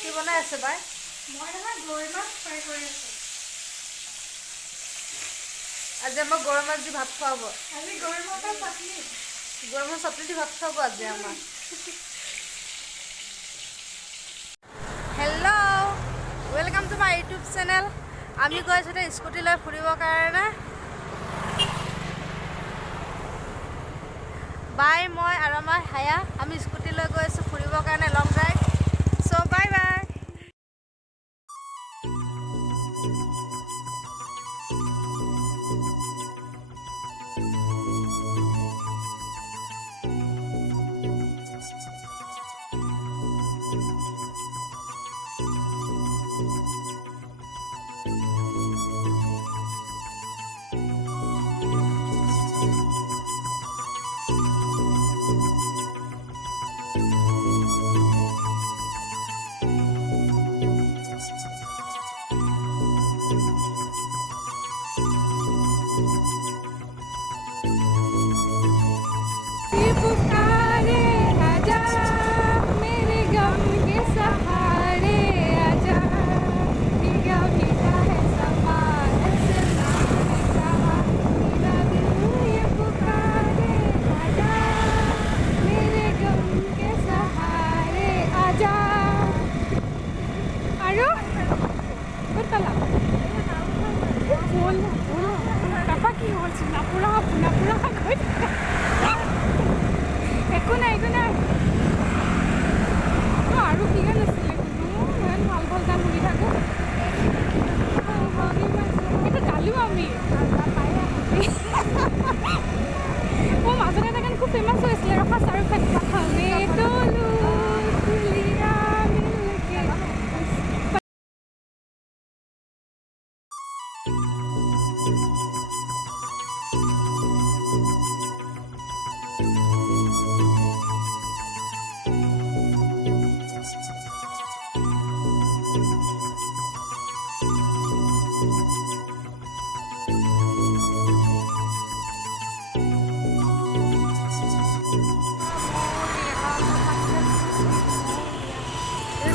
কি বনাই আছে বাই? মই নহয় গৰৈ মাছ ফ্ৰাই কৰি আছোঁ। আজি আমাক গৰৈ মাছ দি ভাত খুৱাব। আজি গৰৈ মাছৰ চাটনি। গৰৈ মাছ চাটনি দি ভাত খুৱাব আজি আমাক। Hello', welcome to my YouTube channel. আমি গৈ আছোঁ এতিয়া স্কুটি লৈ ফুৰিবৰ কাৰণে। বাই, মই আৰু আমাৰ হায়া, আমি স্কুটি লৈ গৈ আছোঁ ফুৰিবৰ কাৰণে লং ড্ৰাইভ। চ' বাই বাই।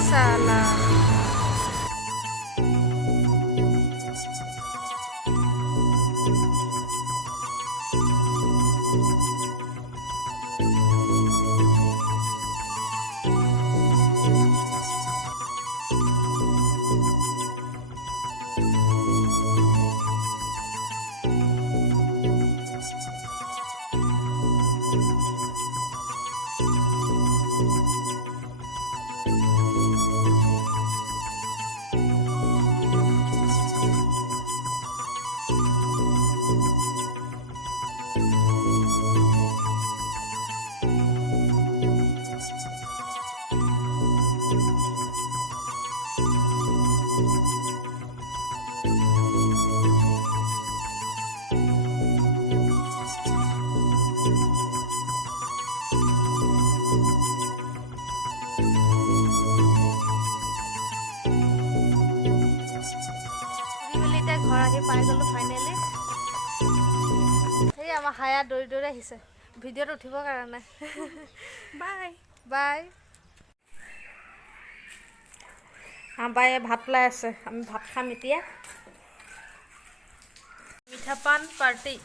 Salah. ঘৰ আহি পাই গ'লোঁ ফাইনেলি। সেই আমাৰ হায়া দৌৰি দৌৰি আহিছে ভিডিঅ'ত উঠিবৰ কাৰণে। Bye bye. বায়ে ভাত ওলাই আছে, আমি ভাত খাম এতিয়া। মিঠা পান পাৰ্টি।